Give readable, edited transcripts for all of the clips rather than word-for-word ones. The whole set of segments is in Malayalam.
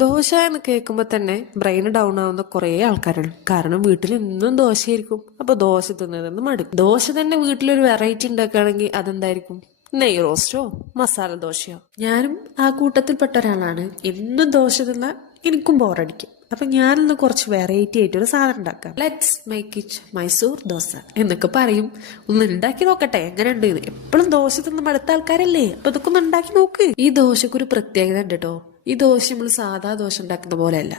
ദോശ എന്ന് കേൾക്കുമ്പോൾ തന്നെ ബ്രെയിൻ ഡൗൺ ആവുന്ന കുറേ ആൾക്കാരാണ്. കാരണം വീട്ടിൽ എന്നും ദോശയായിരിക്കും. അപ്പൊ ദോശ തിന്നതെന്ന് മടുക്കും. ദോശ തന്നെ വീട്ടിലൊരു വെറൈറ്റി ഉണ്ടാക്കുകയാണെങ്കിൽ അതെന്തായിരിക്കും? നെയ് റോസ്റ്റോ മസാല ദോശയോ. ഞാനും ആ കൂട്ടത്തിൽപ്പെട്ട ഒരാളാണ്. എന്നും ദോശ തിന്നാൽ എനിക്കും ബോറടിക്കും. അപ്പൊ ഞാനിന്ന് കുറച്ച് വെറൈറ്റി ആയിട്ട് ഒരു സാധനം ഉണ്ടാക്കാം. Let's make it Mysore dosa എന്നൊക്കെ പറയും. ഒന്ന് ഉണ്ടാക്കി നോക്കട്ടെ എങ്ങനെയുണ്ട്. എപ്പോഴും ദോശ തിന്ന് മടുത്ത ആൾക്കാരല്ലേ, അപ്പൊ ഇതൊക്കെ ഒന്ന് ഉണ്ടാക്കി നോക്ക്. ഈ ദോശക്കൊരു പ്രത്യേകത ഉണ്ട് കേട്ടോ. ഈ ദോശ നമ്മൾ സാധാ ദോശ ഉണ്ടാക്കുന്ന പോലെ അല്ല.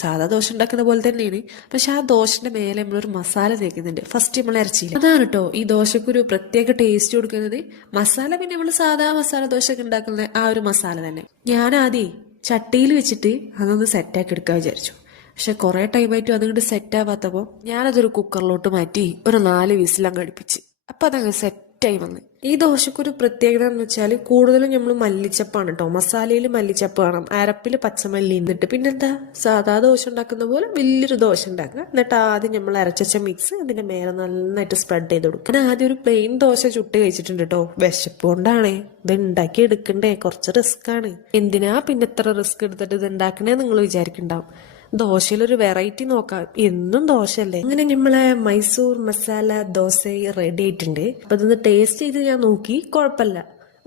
സാധാ ദോശ ഉണ്ടാക്കുന്ന പോലെ തന്നെയാണ്. പക്ഷെ ആ ദോശന്റെ മേലെ നമ്മളൊരു മസാല തേക്കുന്നുണ്ട്. ഫസ്റ്റ് നമ്മൾ ഇറച്ചിയില്ല. അതാണ് കേട്ടോ ഈ ദോശക്കൊരു പ്രത്യേക ടേസ്റ്റ് കൊടുക്കുന്നത്. മസാല പിന്നെ നമ്മൾ സാധാ മസാല ദോശ ഒക്കെ ഉണ്ടാക്കുന്ന ആ ഒരു മസാല തന്നെ. ഞാൻ ആദ്യം ചട്ടിയിൽ വെച്ചിട്ട് അതൊന്ന് സെറ്റാക്കി എടുക്കാൻ വിചാരിച്ചു. പക്ഷെ കുറെ ടൈമായിട്ടും അതുകൊണ്ട് സെറ്റ് ആവാത്തപ്പോൾ ഞാനതൊരു കുക്കറിലോട്ട് മാറ്റി ഒരു 4 വിസിലങ്ങ് അടുപ്പിച്ച്. അപ്പൊ അതങ്ങ് സെറ്റായി വന്ന്. ഈ ദോശക്കൊരു പ്രത്യേകത എന്ന് വെച്ചാൽ കൂടുതലും നമ്മൾ മല്ലിച്ചപ്പാണ് കേട്ടോ. മസാലയിൽ മല്ലിച്ചപ്പ് വേണം, അരപ്പിൽ പച്ചമല്ലി എന്നിട്ട് പിന്നെന്താ സാധാ ദോശ ഉണ്ടാക്കുന്ന പോലെ വലിയൊരു ദോശ ഉണ്ടാക്കുക. എന്നിട്ട് ആദ്യം നമ്മൾ അരച്ച മിക്സ് അതിന്റെ മേലെ നന്നായിട്ട് സ്പ്രെഡ് ചെയ്ത് കൊടുക്കുക. ഞാൻ ആദ്യം ഒരു പ്ലെയിൻ ദോശ ചുട്ട് കഴിച്ചിട്ടുണ്ട് കേട്ടോ. വിശപ്പ് കൊണ്ടാണേ. ഇത് ഉണ്ടാക്കി എടുക്കണ്ടേ, കുറച്ച് റിസ്ക് ആണ്. എന്തിനാ പിന്നെ ഇത്ര റിസ്ക് എടുത്തിട്ട് ഇത് ഉണ്ടാക്കണേ നിങ്ങൾ വിചാരിക്കണ്ടാവും. ദോശയിലൊരു വെറൈറ്റി നോക്കാം, എന്നും ദോശയല്ലേ. അങ്ങനെ നമ്മളെ മൈസൂർ മസാല ദോശ റെഡി ആയിട്ടുണ്ട്. അപ്പൊ ഇതൊന്ന് ടേസ്റ്റ് ചെയ്ത് ഞാൻ നോക്കി, കുഴപ്പമില്ല.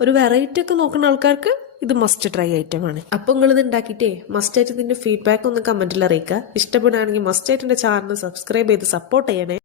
ഒരു വെറൈറ്റി ഒക്കെ നോക്കുന്ന ആൾക്കാർക്ക് ഇത് മസ്റ്റ് ട്രൈ ഐറ്റം ആണ്. അപ്പൊ നിങ്ങൾ ഇത് ഉണ്ടാക്കിയിട്ടേ മസ്റ്റ് ആയിട്ട് ഇതിന്റെ ഫീഡ്ബാക്ക് ഒന്ന് കമന്റിൽ അറിയിക്കുക. ഇഷ്ടപ്പെടുകയാണെങ്കിൽ മസ്റ്റ് ആയിട്ട് എന്റെ ചാനൽ സബ്സ്ക്രൈബ് ചെയ്ത് സപ്പോർട്ട് ചെയ്യണേ.